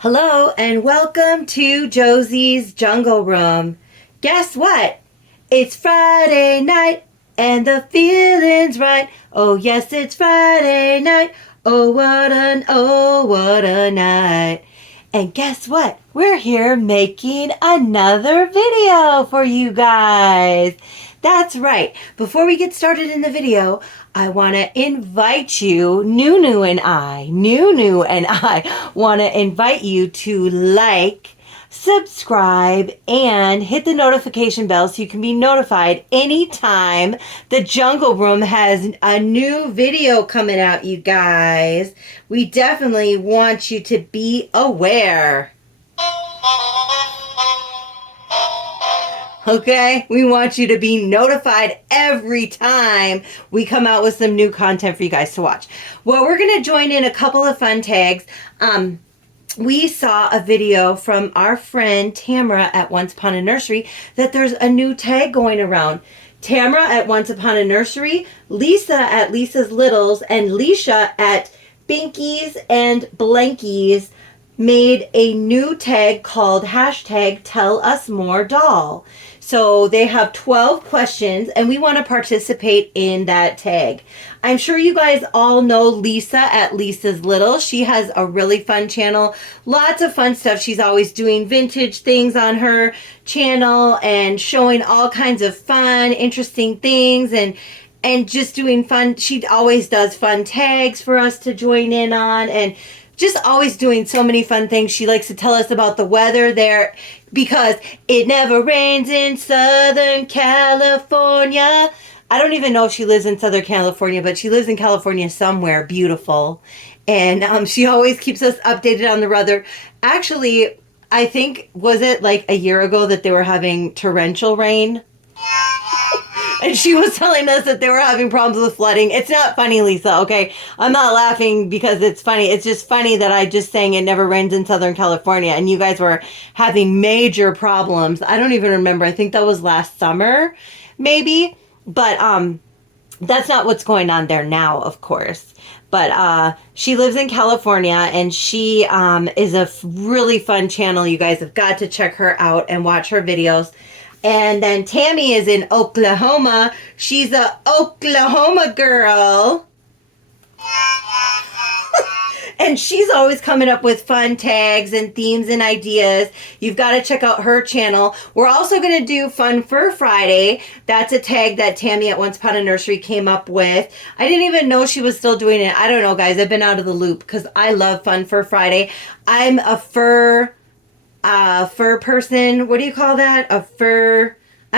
Hello and welcome to Josie's Jungle Room. Guess what? It's Friday night and the feeling's right. Oh yes, it's Friday night. Oh what a night. And guess what? We're here making another video for you guys. That's right. Before we get started in the video, I want to invite you, Nunu and I want to invite you to like, subscribe, and hit the notification bell so you can be notified anytime the Jungle Room has a new video coming out, you guys. We definitely want you to be aware. Okay, we want you to be notified every time we come out with some new content for you guys to watch. Well, we're going to join in a couple of fun tags. We saw a video from our friend Tamara at Once Upon a Nursery that there's a new tag going around. Tamara at Once Upon a Nursery, Lisa at Lisa's Littles, and Leisha at Binkies and Blankies made a new tag called #TellUsMoreDoll. So they have 12 questions and we want to participate in that tag. I'm sure you guys all know Lisa at Lisa's Little. She has a really fun channel. Lots of fun stuff. She's always doing vintage things on her channel and showing all kinds of fun, interesting things and just doing fun. She always does fun tags for us to join in on and just always doing so many fun things. She likes to tell us about the weather there because it never rains in Southern California. I don't even know if she lives in Southern California, but she lives in California somewhere beautiful. And she always keeps us updated on the weather. Actually, I think, was it like a year ago that they were having torrential rain? And she was telling us that they were having problems with flooding. It's not funny, Lisa, okay? I'm not laughing because it's funny. It's just funny that I just sang it never rains in Southern California and you guys were having major problems. I don't even remember. I think that was last summer, maybe. But that's not what's going on there now, of course. But she lives in California and she is a really fun channel. You guys have got to check her out and watch her videos. And then Tammy is in Oklahoma. She's a Oklahoma girl. And she's always coming up with fun tags and themes and ideas. You've got to check out her channel. We're also going to do Fun Fur Friday. That's a tag that Tammy at Once Upon a Nursery came up with. I didn't even know she was still doing it. I don't know, guys. I've been out of the loop because I love Fun Fur Friday. I'm a fur person. What do you call that? I'm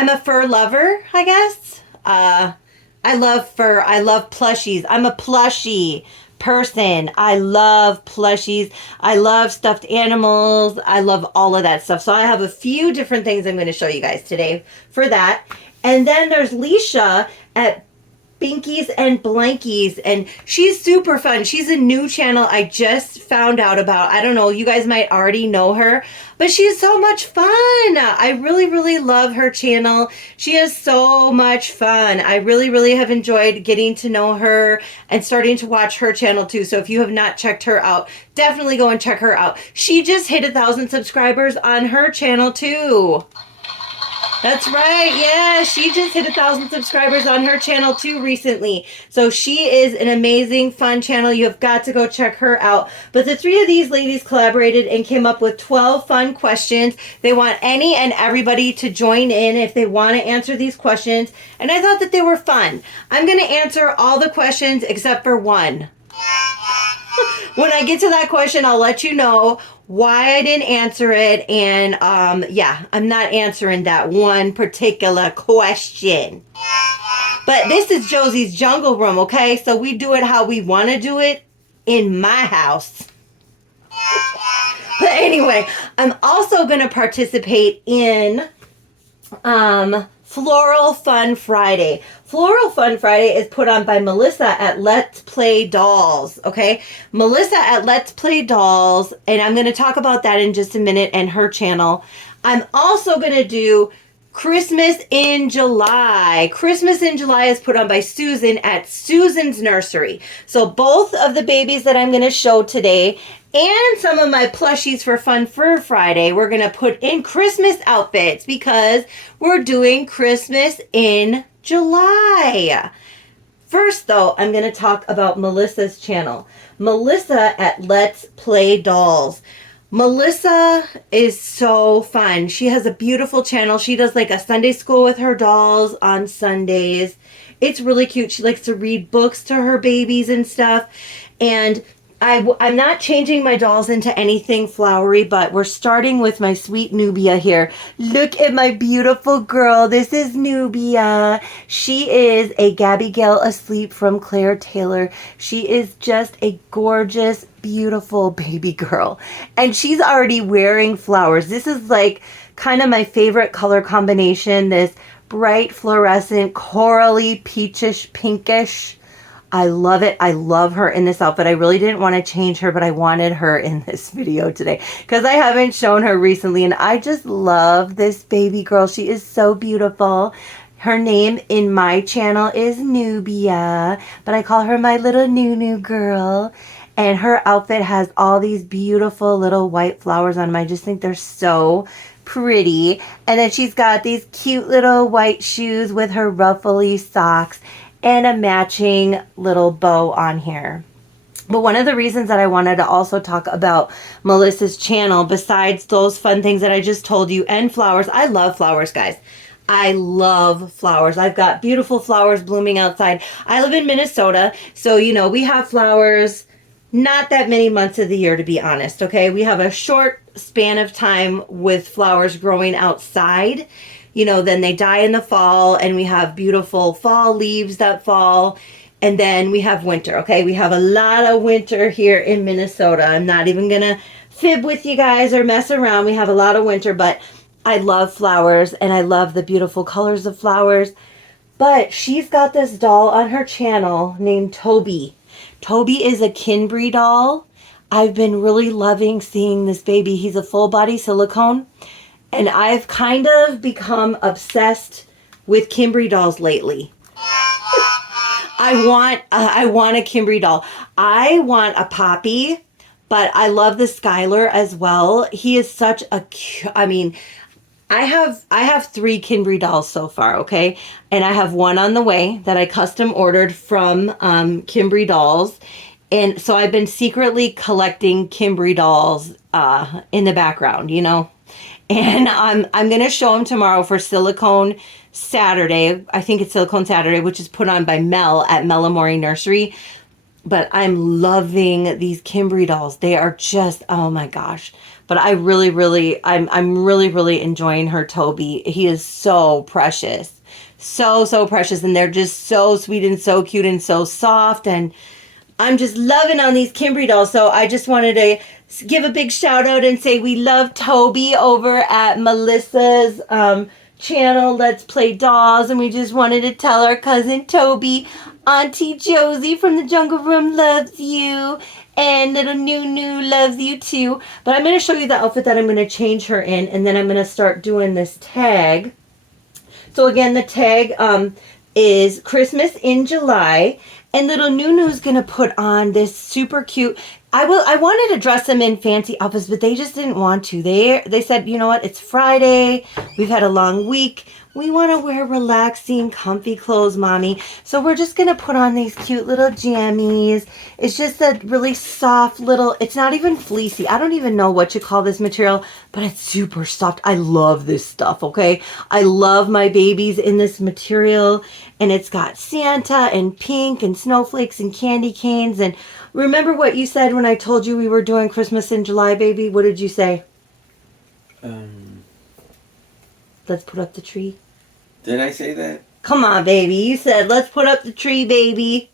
a fur lover, I guess. I love fur. I love plushies. I'm a plushie person. I love plushies. I love stuffed animals. I love all of that stuff. So I have a few different things I'm going to show you guys today for that. And then there's Leisha at Binkies and Blankies, and she's super fun. She's a new channel I just found out about. I don't know, you guys might already know her, but she's so much fun. I really love her channel. She is so much fun. I really have enjoyed getting to know her and starting to watch her channel too. So if you have not checked her out, definitely go and check her out. She just hit 1,000 subscribers on her channel too. That's right. Yeah, she just hit 1,000 subscribers on her channel too recently. So she is an amazing, fun channel. You have got to go check her out. But the three of these ladies collaborated and came up with 12 fun questions. They want any and everybody to join in if they want to answer these questions. And I thought that they were fun. I'm going to answer all the questions except for one. When I get to that question, I'll let you know why I didn't answer it. And yeah, I'm not answering that one particular question. But this is Josie's Jungle Room, okay? So we do it how we want to do it in my house. But anyway, I'm also going to participate in Floral Fun Friday. Floral Fun Friday is put on by Melissa at Let's Play Dolls, okay? Melissa at Let's Play Dolls, and I'm going to talk about that in just a minute and her channel. I'm also going to do Christmas in July. Christmas in July is put on by Susan at Susan's Nursery. So both of the babies that I'm going to show today And some of my plushies for Fun Fur Friday, we're going to put in Christmas outfits because we're doing Christmas in July. First, though, I'm going to talk about Melissa's channel. Melissa at Let's Play Dolls. Melissa is so fun. She has a beautiful channel. She does like a Sunday school with her dolls on Sundays. It's really cute. She likes to read books to her babies and stuff. And I'm not changing my dolls into anything flowery, but we're starting with my sweet Nubia here. Look at my beautiful girl. This is Nubia. She is a Gabigail asleep from Claire Taylor. She is just a gorgeous, beautiful baby girl. And she's already wearing flowers. This is like kind of my favorite color combination. This bright fluorescent, corally, peachish, pinkish. I love it. I love her in this outfit. I really didn't want to change her, but I wanted her in this video today because I haven't shown her recently, and I just love this baby girl. She is so beautiful. Her name in my channel is Nubia, but I call her my little Nunu girl. And her outfit has all these beautiful little white flowers on them. I just think they're so pretty. And then she's got these cute little white shoes with her ruffly socks and a matching little bow on here. But one of the reasons that I wanted to also talk about Melissa's channel, besides those fun things that I just told you, and flowers, I love flowers, guys. I love flowers. I've got beautiful flowers blooming outside. I live in Minnesota, so, you know, we have flowers not that many months of the year, to be honest, okay? We have a short span of time with flowers growing outside. You know, then they die in the fall, and we have beautiful fall leaves that fall, and then we have winter, okay? We have a lot of winter here in Minnesota. I'm not even going to fib with you guys or mess around. We have a lot of winter, but I love flowers, and I love the beautiful colors of flowers. But she's got this doll on her channel named Toby. Toby is a Kinbury doll. I've been really loving seeing this baby. He's a full body silicone. And I've kind of become obsessed with Kinbury dolls lately. I want a Kinbury doll. I want a Poppy, but I love the Skylar as well. He is such a I mean, I have 3 Kinbury dolls so far, okay? And I have one on the way that I custom ordered from Kinbury Dolls. And so I've been secretly collecting Kinbury dolls in the background, you know? And I'm going to show them tomorrow for Silicone Saturday. I think it's Silicone Saturday, which is put on by Mel at Melamori Nursery. But I'm loving these Kinbury dolls. They are just, oh my gosh. But I'm really, really enjoying her Toby. He is so precious. So precious. And they're just so sweet and so cute and so soft. And I'm just loving on these Kinbury dolls. So I just wanted to give a big shout out and say we love Toby over at Melissa's channel, Let's Play Dolls. And we just wanted to tell our cousin Toby, Auntie Josie from the Jungle Room loves you. And little Nunu loves you too. But I'm going to show you the outfit that I'm going to change her in. And then I'm going to start doing this tag. So again, the tag is Christmas in July. And little Nunu's going to put on this super cute... I wanted to dress them in fancy outfits, but they just didn't want to. They said, you know what, it's Friday. We've had a long week. We want to wear relaxing, comfy clothes, Mommy. So we're just going to put on these cute little jammies. It's just a really soft little, it's not even fleecy. I don't even know what you call this material, but it's super soft. I love this stuff, okay? I love my babies in this material. And it's got Santa and pink and snowflakes and candy canes. And remember what you said when I told you we were doing Christmas in July, baby? What did you say? Let's put up the tree. Did I say that? Come on, baby. You said, let's put up the tree, baby.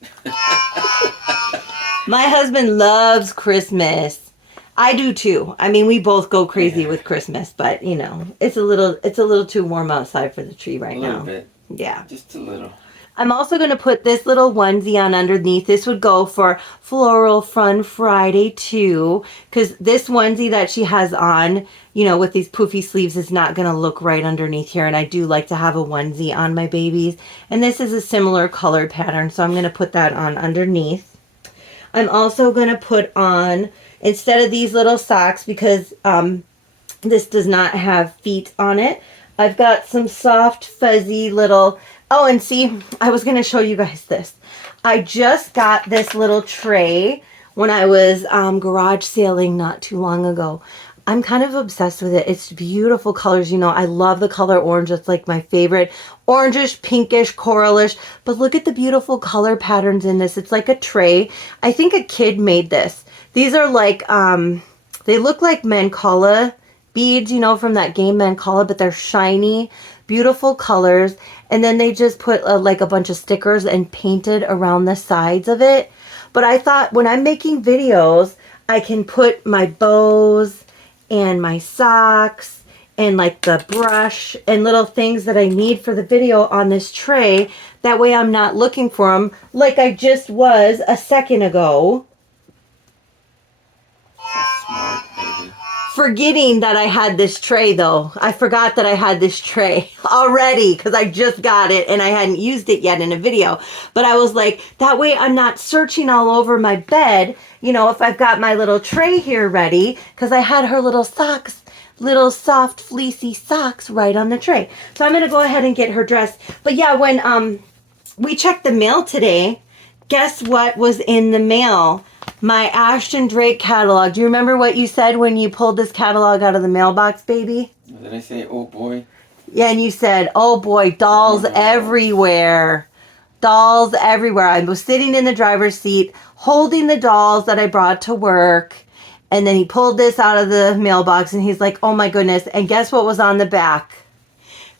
My husband loves Christmas. I do too. I mean, we both go crazy with Christmas, but you know, it's a little too warm outside for the tree right now. A little bit. Yeah. Just a little. I'm also going to put this little onesie on underneath. This would go for Floral Fun Friday too, because this onesie that she has on, you know, with these poofy sleeves is not going to look right underneath here. And I do like to have a onesie on my babies. And this is a similar color pattern, so I'm going to put that on underneath. I'm also going to put on instead of these little socks, because this does not have feet on it, I've got some soft, fuzzy little... Oh, and see, I was going to show you guys this. I just got this little tray when I was garage sailing not too long ago. I'm kind of obsessed with it. It's beautiful colors. You know, I love the color orange. It's like my favorite. Orangish, pinkish, coralish. But look at the beautiful color patterns in this. It's like a tray. I think a kid made this. These are like, they look like Mancala beads, you know, from that game Mancala, but they're shiny, beautiful colors. And then they just put like a bunch of stickers and painted around the sides of it. But I thought when I'm making videos, I can put my bows and my socks and like the brush and little things that I need for the video on this tray. That way I'm not looking for them like I just was a second ago. Smart, baby. Forgetting that I had this tray though. I forgot that I had this tray already because I just got it and I hadn't used it yet in a video. But I was like, that way I'm not searching all over my bed, you know, if I've got my little tray here ready, because I had her little socks, little soft fleecy socks right on the tray. So I'm going to go ahead and get her dressed. But yeah, when we checked the mail today, guess what was in the mail? My Ashton Drake catalog. Do you remember what you said when you pulled this catalog out of the mailbox, baby? Did I say, oh boy? Yeah, and you said, oh boy, dolls everywhere. Dolls everywhere. I was sitting in the driver's seat holding the dolls that I brought to work. And then he pulled this out of the mailbox and he's like, oh my goodness. And guess what was on the back?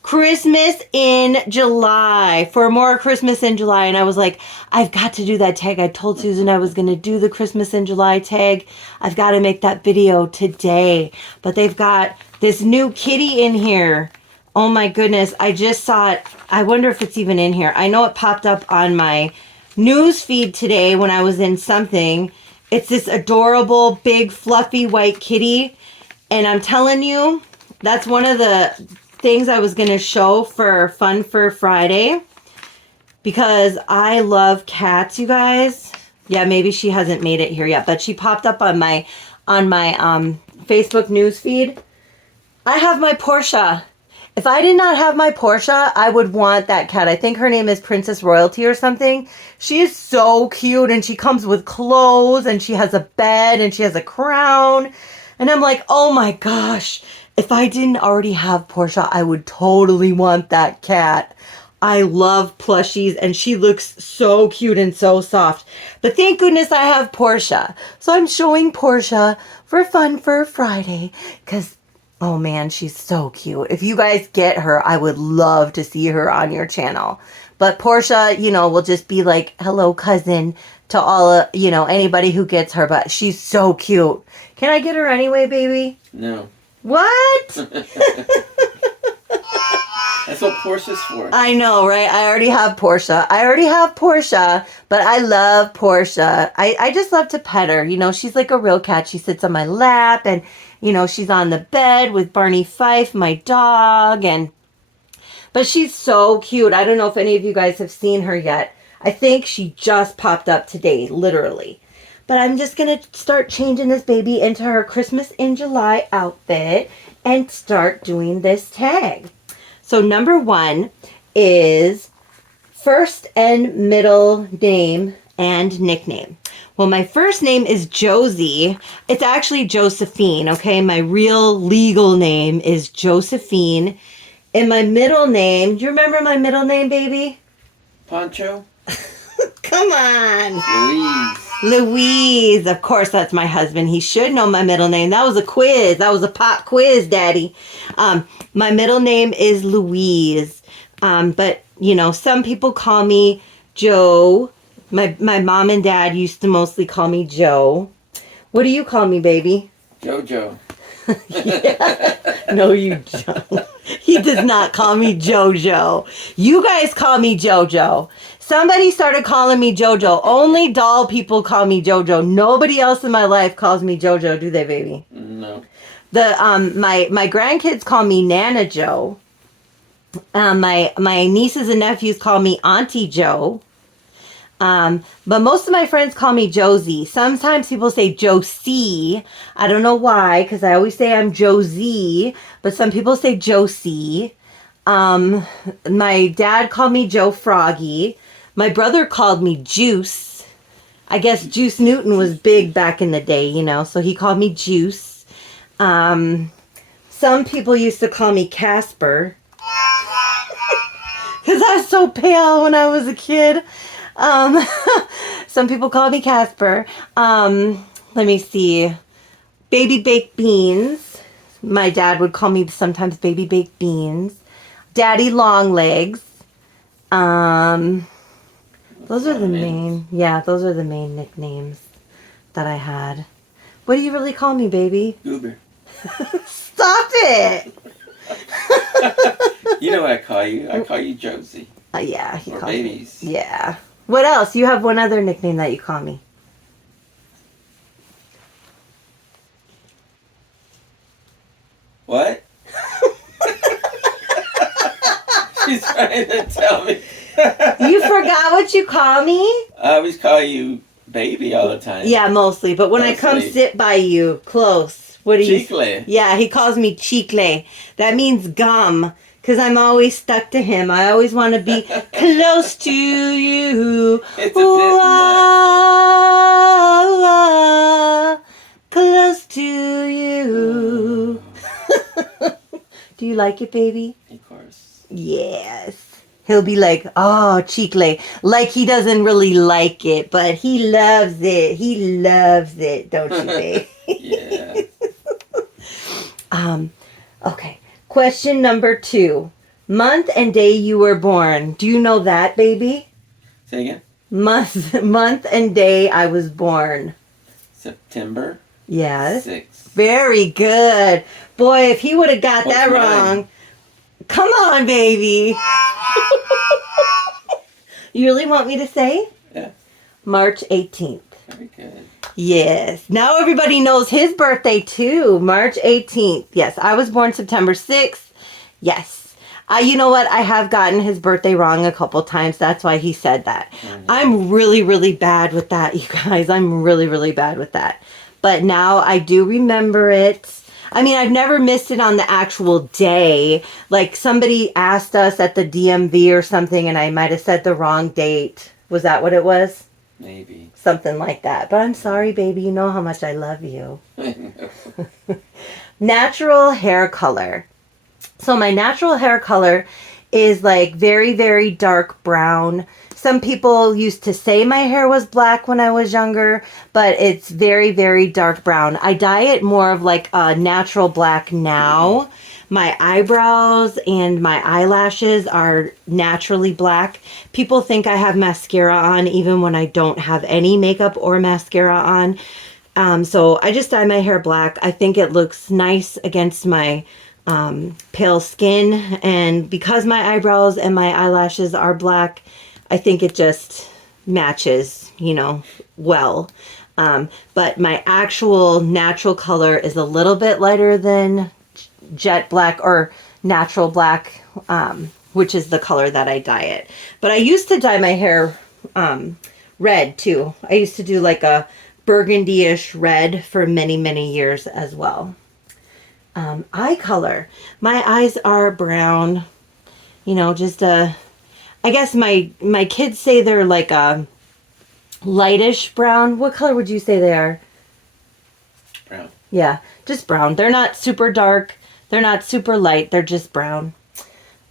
Christmas in July. For more Christmas in July. And I was like, I've got to do that tag. I told Susan I was going to do the Christmas in July tag. I've got to make that video today. But they've got this new kitty in here. Oh my goodness. I just saw it. I wonder if it's even in here. I know it popped up on my news feed today when I was in something. It's this adorable, big, fluffy white kitty. And I'm telling you, that's one of the things I was going to show for Fun for Friday. Because I love cats, you guys. Yeah, maybe she hasn't made it here yet. But she popped up on my Facebook news feed. I have my Portia. If I did not have my Portia, I would want that cat. I think her name is Princess Royalty or something. She is so cute and she comes with clothes and she has a bed and she has a crown. And I'm like, oh my gosh, if I didn't already have Portia, I would totally want that cat. I love plushies and she looks so cute and so soft. But thank goodness I have Portia. So I'm showing Portia for Fun for Friday because oh man, she's so cute. If you guys get her, I would love to see her on your channel. But Portia, you know, will just be like, hello, cousin, to all, you know, anybody who gets her. But she's so cute. Can I get her anyway, baby? No. What? That's what Portia's for. I know, right? I already have Portia. But I love Portia. I just love to pet her. You know, she's like a real cat. She sits on my lap and, you know, she's on the bed with Barney Fife, my dog. But she's so cute. I don't know if any of you guys have seen her yet. I think she just popped up today, literally. But I'm just going to start changing this baby into her Christmas in July outfit and start doing this tag. So number 1 is first and middle name and nickname. Well, my first name is Josie. It's actually Josephine, okay? My real legal name is Josephine. And my middle name, do you remember my middle name, baby? Poncho? Come on. Louise. Louise. Of course, that's my husband. He should know my middle name. That was a quiz. That was a pop quiz, Daddy. My middle name is Louise. But, you know, some people call me Joe. My mom and dad used to mostly call me Joe. What do you call me, baby? Jojo. Yeah. No, you don't. He does not call me Jojo. You guys call me Jojo. Somebody started calling me Jojo. Only doll people call me Jojo. Nobody else in my life calls me Jojo, do they, baby? No. My grandkids call me Nana Joe. My nieces and nephews call me Auntie Joe. But most of my friends call me Josie. Sometimes people say Josie. I don't know why, because I always say I'm Josie, but some people say Josie. My dad called me Joe Froggy. My brother called me Juice. I guess Juice Newton was big back in the day, you know, so he called me Juice. Some people used to call me Casper because I was so pale when I was a kid. Um, some people call me Casper. Let me see. Baby baked beans. My dad would call me sometimes baby baked beans. Daddy long legs. Those are the main. Yeah, those are the main nicknames that I had. What do you really call me, baby? Goober. Stop it. You know what I call you? I call you Josie. Yeah, he Or calls babies. me. Yeah. What else? You have one other nickname that you call me. What? She's trying to tell me. You forgot what you call me? I always call you baby all the time. Yeah, mostly. But when I come Mostly. sit by you, close. What do you? Chicle. Yeah, he calls me chicle. That means gum. Because I'm always stuck to him. I always want to be close to you. It's a bit much. Close to you. Do you like it, baby? Of course. Yes. He'll be like, oh, chicle. Like he doesn't really like it, but he loves it. He loves it, don't you, babe? Yeah. Okay. Question number 2. Month and day you were born. Do you know that, baby? Say again? Month and day I was born. September Yes. 6th. Very good. Boy, if he would have got What's that mine? wrong. Come on, baby. You really want me to say? Yeah. March 18th. Very good. Yes. Now everybody knows his birthday too. March 18th. Yes. I was born September 6th. Yes. You know what? I have gotten his birthday wrong a couple times. That's why he said that. I'm really, really bad with that, you guys. I'm really, really bad with that. But now I do remember it. I mean, I've never missed it on the actual day. Like somebody asked us at the DMV or something and I might have said the wrong date. Was that what it was? Maybe. Something like that. But I'm sorry, baby. You know how much I love you. I know. Natural hair color. So my natural hair color is like very, very dark brown. Some people used to say my hair was black when I was younger, but it's very, very dark brown. I dye it more of like a natural black now. My eyebrows and my eyelashes are naturally black. People think I have mascara on even when I don't have any makeup or mascara on. So I just dye my hair black. I think it looks nice against my pale skin. And because my eyebrows and my eyelashes are black, I think it just matches, you know, well. But my actual natural color is a little bit lighter than jet black or natural black, which is the color that I dye it. But I used to dye my hair red too. I used to do like a burgundy-ish red for many, many years as well. Eye color. My eyes are brown, you know, just I guess my kids say they're like a lightish brown. What color would you say they are? Brown. Yeah, just brown. They're not super dark. They're not super light. They're just brown.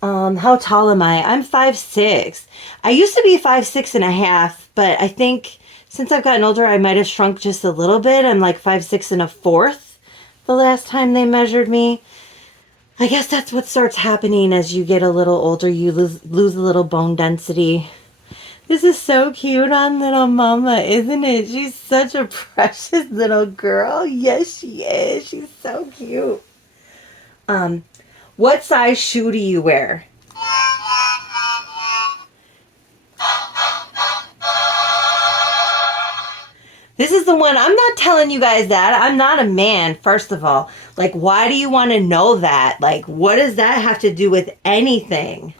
How tall am I? I'm 5'6". I used to be 5'6.5", but I think since I've gotten older, I might have shrunk just a little bit. I'm like 5'6 1/4 the last time they measured me. I guess that's what starts happening as you get a little older. You lose a little bone density. This is so cute on little mama, isn't it? She's such a precious little girl. Yes, she is. She's so cute. What size shoe do you wear? This is the one. I'm not telling you guys that. I'm not a man, first of all. Like, why do you want to know that? Like, what does that have to do with anything?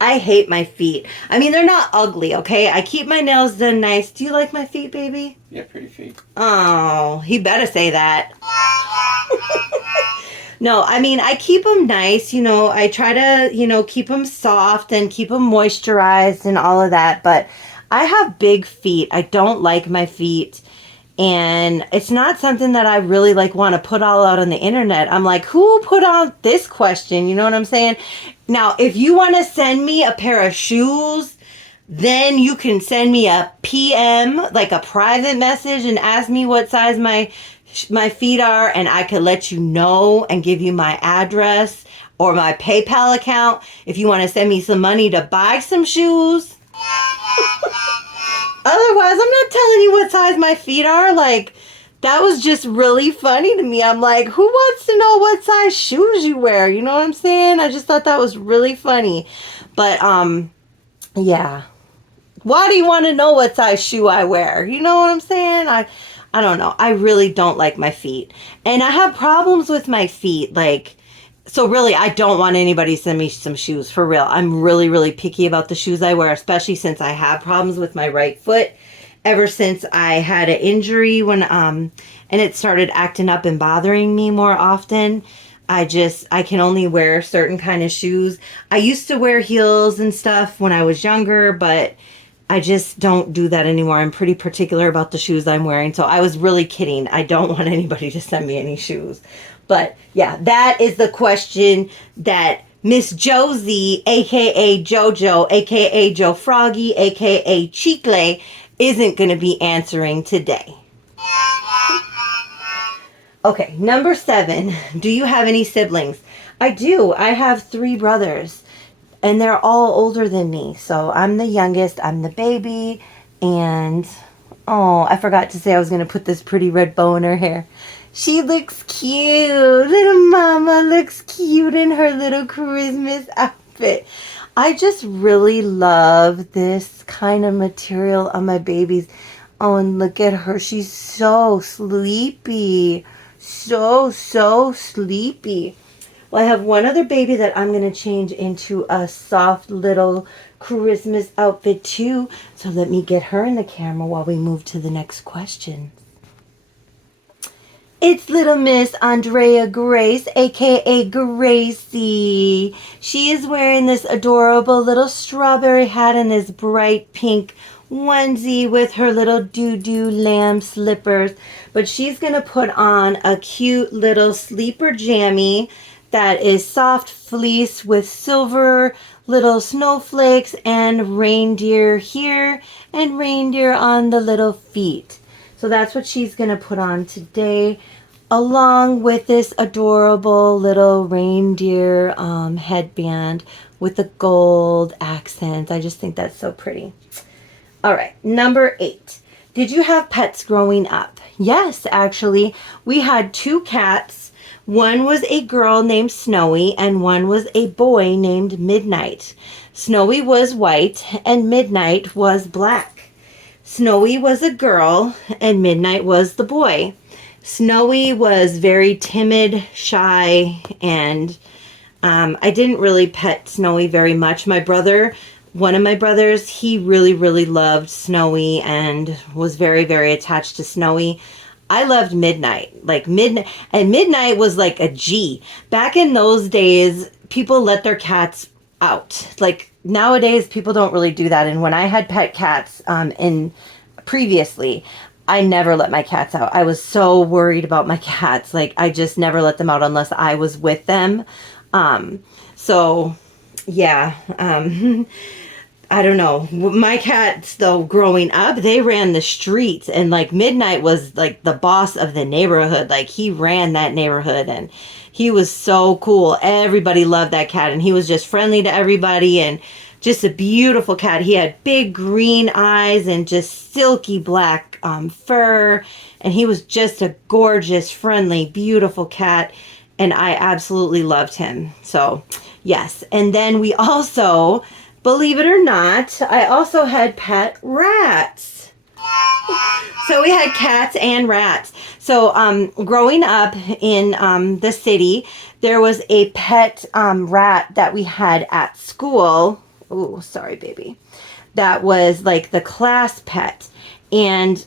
I hate my feet. I mean, they're not ugly, okay? I keep my nails done nice. Do you like my feet, baby? Yeah, pretty feet. Oh, he better say that. No, I mean, I keep them nice. I try to, keep them soft and keep them moisturized and all of that. But I have big feet. I don't like my feet. And it's not something that I really like want to put all out on the internet. I'm like, who put out this question? You know what I'm saying? Now, if you want to send me a pair of shoes, then you can send me a PM, like a private message, and ask me what size my feet are, and I could let you know and give you my address or my PayPal account if you want to send me some money to buy some shoes. Otherwise, I'm not telling you what size my feet are. Like, that was just really funny to me. I'm like, who wants to know what size shoes you wear? You know what I'm saying? I just thought that was really funny. But, yeah. Why do you want to know what size shoe I wear? You know what I'm saying? I don't know. I really don't like my feet. And I have problems with my feet. Like, so really, I don't want anybody to send me some shoes, for real. I'm really, really picky about the shoes I wear, especially since I have problems with my right foot ever since I had an injury and it started acting up and bothering me more often. I can only wear certain kind of shoes. I used to wear heels and stuff when I was younger, but I just don't do that anymore. I'm pretty particular about the shoes I'm wearing. So I was really kidding. I don't want anybody to send me any shoes. But yeah, that is the question that Miss Josie, aka Jojo, aka Joe Froggy, aka Chicle, isn't going to be answering today. Okay, number 7. Do you have any siblings? I do. I have 3 brothers. And they're all older than me. So I'm the youngest. I'm the baby. And, oh, I forgot to say I was going to put this pretty red bow in her hair. She looks cute. Little mama looks cute in her little Christmas outfit. I just really love this kind of material on my babies. Oh, and look at her. She's so sleepy. So sleepy. Well, I have one other baby that I'm going to change into a soft little Christmas outfit too. So let me get her in the camera while we move to the next question. It's little Miss Andrea Grace, aka Gracie. She is wearing this adorable little strawberry hat and this bright pink onesie with her little doo-doo lamb slippers. But she's going to put on a cute little sleeper jammy that is soft fleece with silver little snowflakes and reindeer here and reindeer on the little feet. So that's what she's going to put on today, along with this adorable little reindeer headband with the gold accents. I just think that's so pretty. All right, number 8. Did you have pets growing up? Yes, actually. We had 2 cats. One was a girl named Snowy and one was a boy named Midnight. Snowy was white and Midnight was black. Snowy was a girl and Midnight was the boy. Snowy was very timid, shy, and I didn't really pet Snowy very much. One of my brothers, he really, really loved Snowy and was very, very attached to Snowy. I loved Midnight. Like Midnight, and Midnight was like a G. Back in those days, people let their cats out. Like nowadays, people don't really do that. And when I had pet cats, previously, I never let my cats out. I was so worried about my cats. Like I just never let them out unless I was with them. So yeah. I don't know. My cats, though, growing up, they ran the streets. And, like, Midnight was, like, the boss of the neighborhood. Like, he ran that neighborhood. And he was so cool. Everybody loved that cat. And he was just friendly to everybody. And just a beautiful cat. He had big green eyes and just silky black fur. And he was just a gorgeous, friendly, beautiful cat. And I absolutely loved him. So, yes. And then we also... Believe it or not, I also had pet rats. So we had cats and rats. So growing up in the city, there was a pet rat that we had at school. Ooh, sorry, baby. That was like the class pet. And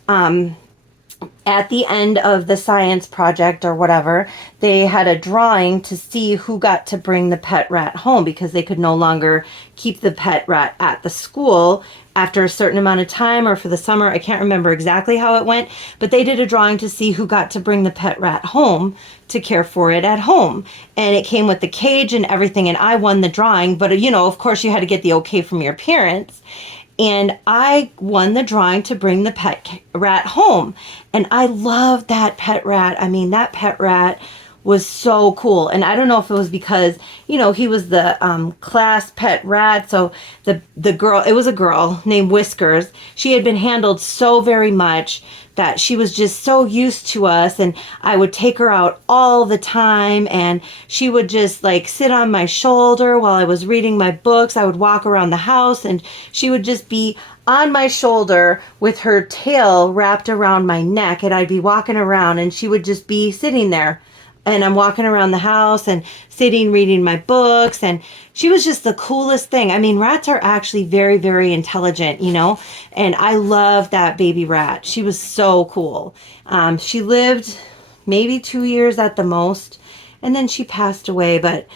at the end of the science project or whatever, they had a drawing to see who got to bring the pet rat home because they could no longer keep the pet rat at the school after a certain amount of time or for the summer. I can't remember exactly how it went, but they did a drawing to see who got to bring the pet rat home to care for it at home. And it came with the cage and everything, and I won the drawing. But, of course, you had to get the okay from your parents. And I won the drawing to bring the pet rat home. And I love that pet rat. I mean, that pet rat was so cool. And I don't know if it was because, he was the class pet rat. So the girl, it was a girl named Whiskers. She had been handled so very much that she was just so used to us, and I would take her out all the time, and she would just like sit on my shoulder while I was reading my books. I would walk around the house and she would just be on my shoulder with her tail wrapped around my neck, and I'd be walking around and she would just be sitting there. And I'm walking around the house and sitting, reading my books. And she was just the coolest thing. I mean, rats are actually very, very intelligent, And I love that baby rat. She was so cool. She lived maybe 2 years at the most. And then she passed away. But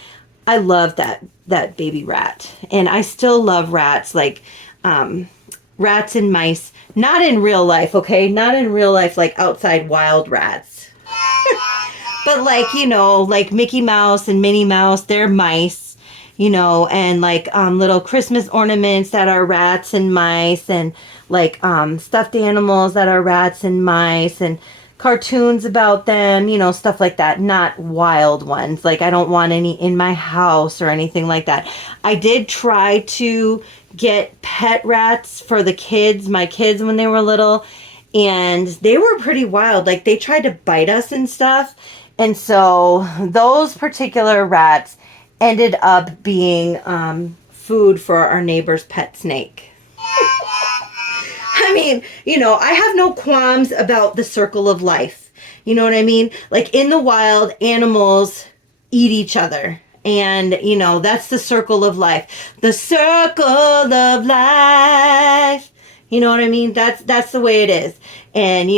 I love that baby rat. And I still love rats, like rats and mice. Not in real life, okay? Not in real life, like outside wild rats. But like Mickey Mouse and Minnie Mouse, they're mice, and like little Christmas ornaments that are rats and mice, and like stuffed animals that are rats and mice, and cartoons about them, stuff like that. Not wild ones. Like I don't want any in my house or anything like that. I did try to get pet rats for the kids, my kids when they were little, and they were pretty wild. Like they tried to bite us and stuff. And so those particular rats ended up being food for our neighbor's pet snake. I mean, I have no qualms about the circle of life. You know what I mean? Like in the wild, animals eat each other. And, that's the circle of life. The circle of life. You know what I mean? That's the way it is. And,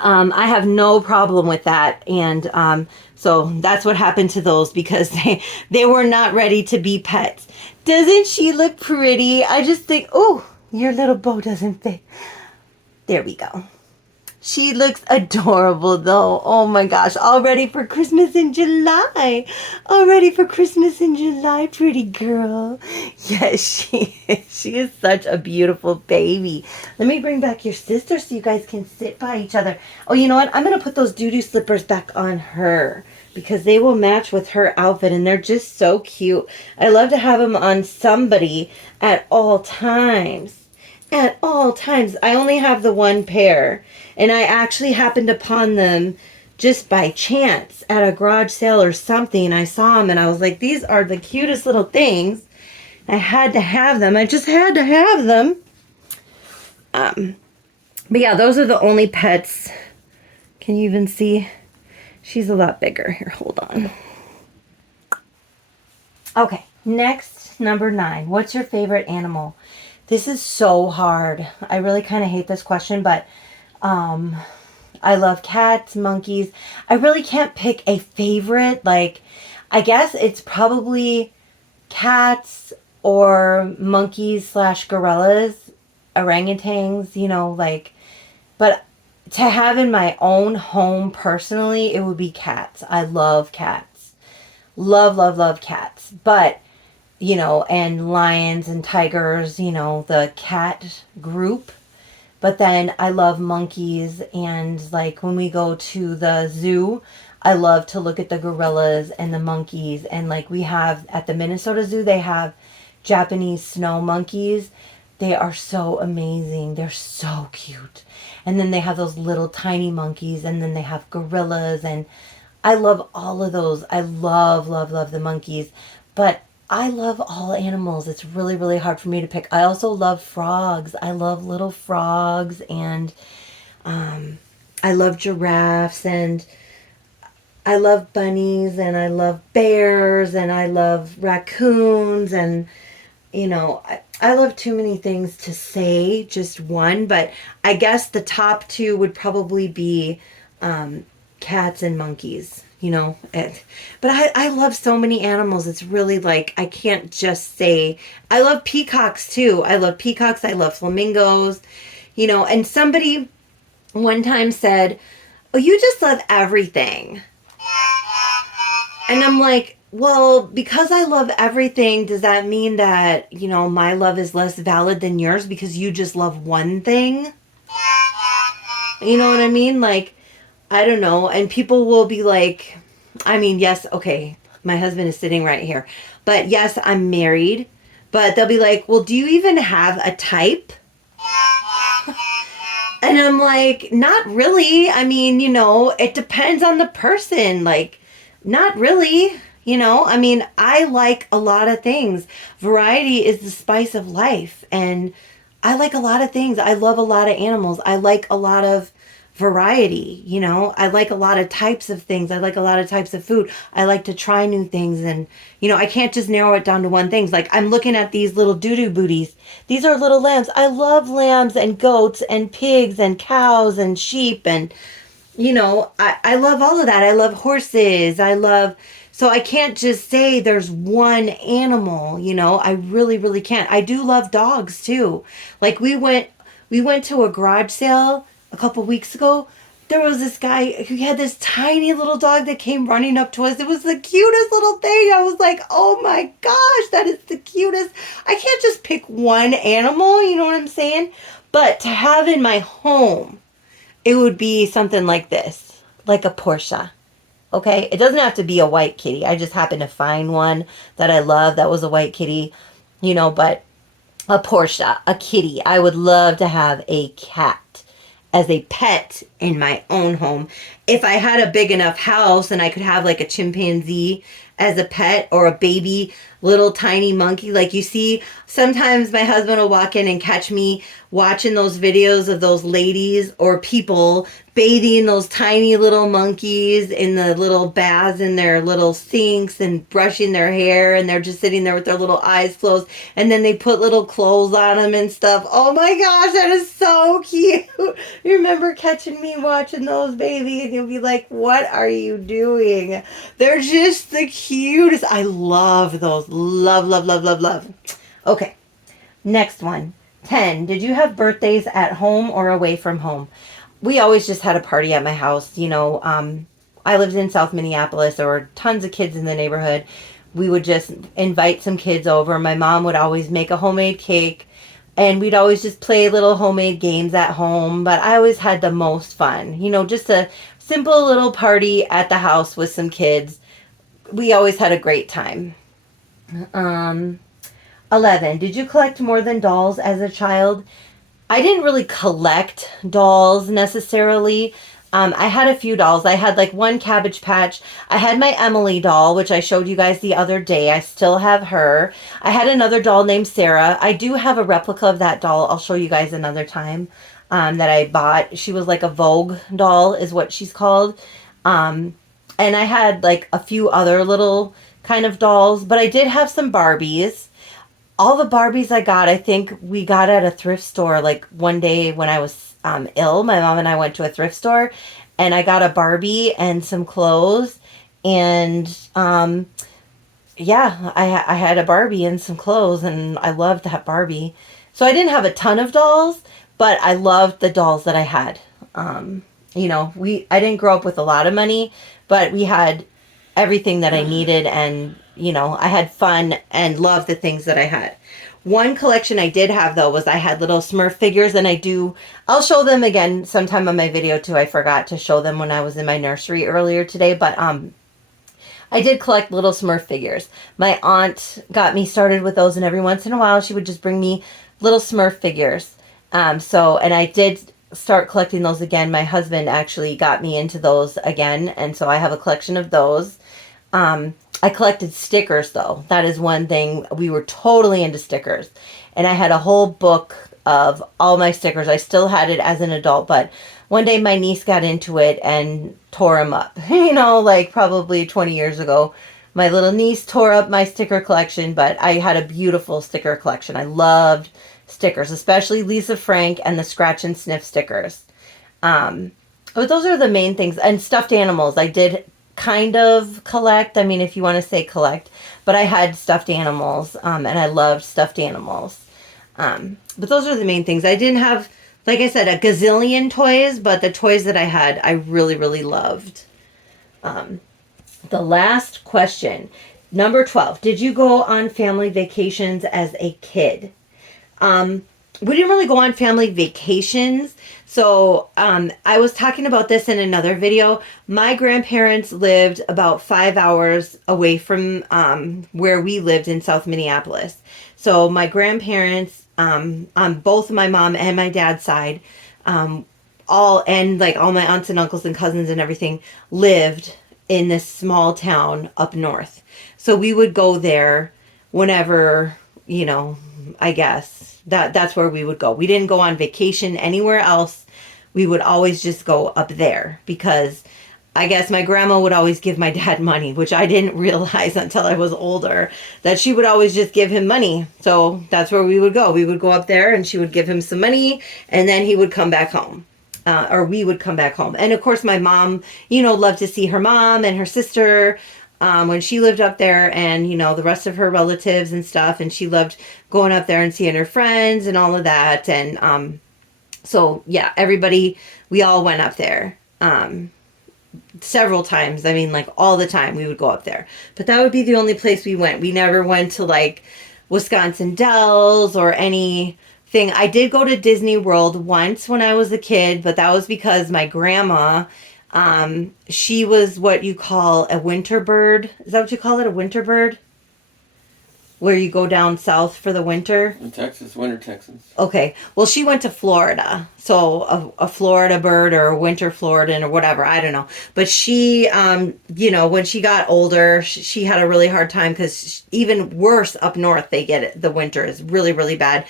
I have no problem with that. And so that's what happened to those because they were not ready to be pets. Doesn't she look pretty? I just think, oh, your little bow doesn't fit. There we go. She looks adorable though. Oh my gosh. All ready for Christmas in July. All ready for Christmas in July, pretty girl. Yes, she is. She is such a beautiful baby. Let me bring back your sister so you guys can sit by each other. Oh, you know what? I'm going to put those doo-doo slippers back on her because they will match with her outfit and they're just so cute. I love to have them on somebody at all times. At all times. I only have the one pair, and I actually happened upon them just by chance at a garage sale or something. I saw them and I was like, these are the cutest little things. I had to have them. I just had to have them. But yeah, those are the only pets. Can you even see? She's a lot bigger. Here, hold on. Okay, next, number 9. What's your favorite animal? This is so hard. I really kind of hate this question, but I love cats, monkeys. I really can't pick a favorite. Like, I guess it's probably cats or monkeys / gorillas, orangutans, but to have in my own home personally, it would be cats. I love cats. Love, love, love cats. But and lions and tigers, the cat group. But then I love monkeys, and like when we go to the zoo, I love to look at the gorillas and the monkeys. And like we have at the Minnesota Zoo, they have Japanese snow monkeys. They are so amazing. They're so cute. And then they have those little tiny monkeys, and then they have gorillas, and I love all of those. I love, love, love the monkeys. But I love all animals. It's really, really hard for me to pick. I also love frogs. I love little frogs, and I love giraffes, and I love bunnies, and I love bears, and I love raccoons, and I love too many things to say just one, but I guess the top two would probably be um, cats and monkeys. But I love so many animals. It's really like I can't just say. I love peacocks too. I love peacocks. I love flamingos. And somebody one time said, "Oh, you just love everything." And I'm like, well, because I love everything, does that mean that, my love is less valid than yours because you just love one thing? You know what I mean? Like, I don't know. And people will be like, I mean, yes, okay, my husband is sitting right here. But yes, I'm married. But they'll be like, well, do you even have a type? And I'm like, not really. I mean, it depends on the person. Like, not really. I mean, I like a lot of things. Variety is the spice of life. And I like a lot of things. I love a lot of animals. I like a lot of variety. I like a lot of types of things. I like a lot of types of food. I like to try new things. And, I can't just narrow it down to one thing. Like, I'm looking at these little doo-doo booties. These are little lambs. I love lambs and goats and pigs and cows and sheep. And, I love all of that. I love horses. So I can't just say there's one animal, I really, really can't. I do love dogs too. Like we went to a garage sale a couple weeks ago. There was this guy who had this tiny little dog that came running up to us. It was the cutest little thing. I was like, oh my gosh, that is the cutest. I can't just pick one animal, you know what I'm saying? But to have in my home, it would be something like this, like a Porsche. Okay, it doesn't have to be a white kitty. I just happened to find one that I love that was a white kitty, but a Porsche, a kitty. I would love to have a cat as a pet in my own home. If I had a big enough house and I could have like a chimpanzee as a pet or a baby little tiny monkey, like you see, sometimes my husband will walk in and catch me watching those videos of those ladies or people bathing those tiny little monkeys in the little baths in their little sinks and brushing their hair, and they're just sitting there with their little eyes closed, and then they put little clothes on them and stuff. Oh my gosh, that is so cute. You remember catching me watching those, baby, and you'll be like, what are you doing? They're just the cutest. I love those. Love, love, love, love, love. Okay, next one. 10. Did you have birthdays at home or away from home? We always just had a party at my house. I lived in South Minneapolis. There were tons of kids in the neighborhood. We would just invite some kids over. My mom would always make a homemade cake, and we'd always just play little homemade games at home. But I always had the most fun. Just a simple little party at the house with some kids. We always had a great time. 11. Did you collect more than dolls as a child? I didn't really collect dolls necessarily. I had a few dolls. I had like one Cabbage Patch. I had my Emily doll, which I showed you guys the other day. I still have her. I had another doll named Sarah. I do have a replica of that doll. I'll show you guys another time that I bought. She was like a Vogue doll is what she's called. And I had like a few other little kind of dolls, but I did have some Barbies. All the Barbies I got, I think we got at a thrift store. Like one day when I was ill, my mom and I went to a thrift store, and I got a Barbie and some clothes. And yeah, I had a Barbie and some clothes, and I loved that Barbie. So I didn't have a ton of dolls, but I loved the dolls that I had. I didn't grow up with a lot of money, but we had everything that I needed, and I had fun and loved the things that I had. One collection I did have though was I had little Smurf figures, and I'll show them again sometime on my video too. I forgot to show them when I was in my nursery earlier today, but I did collect little Smurf figures. My aunt got me started with those, and every once in a while she would just bring me little Smurf figures. And I did start collecting those again. My husband actually got me into those again, and so I have a collection of those. I collected stickers though. That is one thing. We were totally into stickers. And I had a whole book of all my stickers. I still had it as an adult, but one day my niece got into it and tore them up. Like probably 20 years ago. My little niece tore up my sticker collection, but I had a beautiful sticker collection. I loved stickers, especially Lisa Frank and the scratch and sniff stickers. But those are the main things. And stuffed animals, I did kind of collect. I mean, if you want to say collect, but I had stuffed animals, and I loved stuffed animals. But those are the main things. I didn't have, like I said, a gazillion toys, but the toys that I had, I really, really loved. The last question, number 12. Did you go on family vacations as a kid? We didn't really go on family vacations. So I was talking about this in another video. My grandparents lived about 5 hours away from where we lived in South Minneapolis. So my grandparents, on both my mom and my dad's side, all my aunts and uncles and cousins and everything lived in this small town up north. So we would go there whenever, I guess that's where we would go. We didn't go on vacation anywhere else. We would always just go up there because I guess my grandma would always give my dad money, which I didn't realize until I was older, that she would always just give him money. So that's where we would go. We would go up there and she would give him some money and then he would come back home. Or we would come back home. And of course, my mom, loved to see her mom and her sister when she lived up there and, the rest of her relatives and stuff. And she loved going up there and seeing her friends and all of that. And so, yeah, everybody, we all went up there several times. I mean, like all the time we would go up there. But that would be the only place we went. We never went to like Wisconsin Dells or any thing. I did go to Disney World once when I was a kid, but that was because my grandma, she was what you call a winter bird. Is that what you call it? A winter bird? Where you go down south for the winter? In Texas, winter Texas. Okay. Well, she went to Florida. So a Florida bird or a winter Floridan or whatever. I don't know. But she, when she got older, she had a really hard time because even worse up north, they get it. The winter is really, really bad.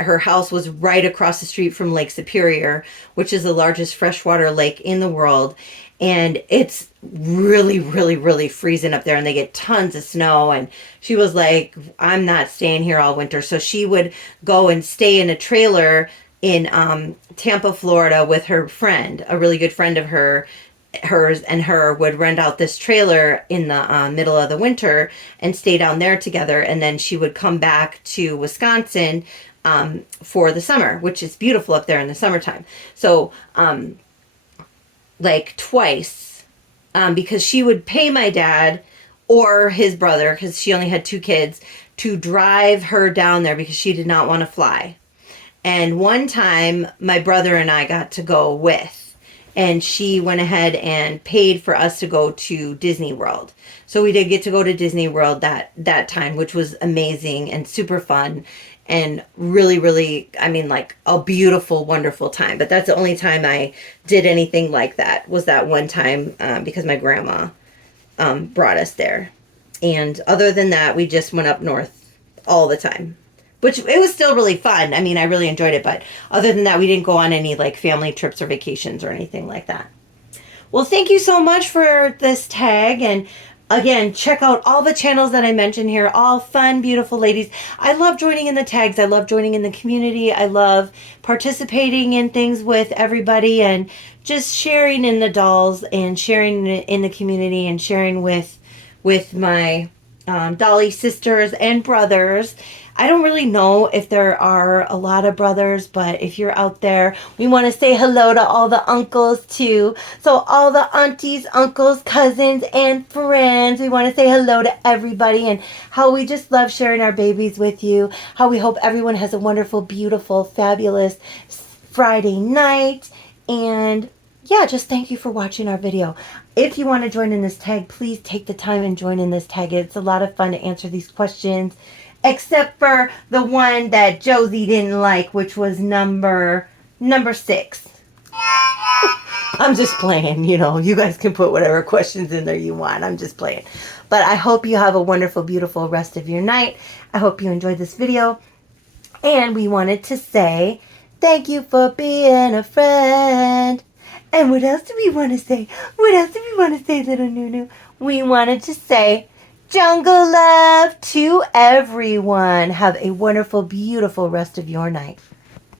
Her house was right across the street from Lake Superior, which is the largest freshwater lake in the world. And it's really, really, really freezing up there and they get tons of snow. And she was like, I'm not staying here all winter. So she would go and stay in a trailer in Tampa, Florida with her friend, a really good friend of hers and her would rent out this trailer in the middle of the winter and stay down there together. And then she would come back to Wisconsin for the summer, which is beautiful up there in the summertime. So, like twice, because she would pay my dad or his brother, because she only had 2 kids, to drive her down there because she did not want to fly. And one time my brother and I got to go with, and she went ahead and paid for us to go to Disney World. So we did get to go to Disney World that time, which was amazing and super fun. And really, really, I mean, like a beautiful, wonderful time. But that's the only time I did anything like that, was that one time because my grandma brought us there. And other than that, we just went up north all the time, which it was still really fun. I mean, I really enjoyed it. But other than that, we didn't go on any like family trips or vacations or anything like that. Well, thank you so much for this tag. And again, check out all the channels that I mentioned here. All fun, beautiful ladies. I love joining in the tags. I love joining in the community. I love participating in things with everybody and just sharing in the dolls and sharing in the community and sharing with my Dolly sisters and brothers. I don't really know if there are a lot of brothers, but if you're out there, we want to say hello to all the uncles too. So all the aunties, uncles, cousins, and friends, we want to say hello to everybody and how we just love sharing our babies with you. How we hope everyone has a wonderful, beautiful, fabulous Friday night. And yeah, just thank you for watching our video. If you want to join in this tag, please take the time and join in this tag. It's a lot of fun to answer these questions. Except for the one that Josie didn't like, which was number 6. I'm just playing, you guys can put whatever questions in there you want. I'm just playing. But I hope you have a wonderful, beautiful rest of your night. I hope you enjoyed this video. And we wanted to say thank you for being a friend. And what else do we want to say? What else do we want to say, little Nunu? We wanted to say jungle love to everyone. Have a wonderful, beautiful rest of your night.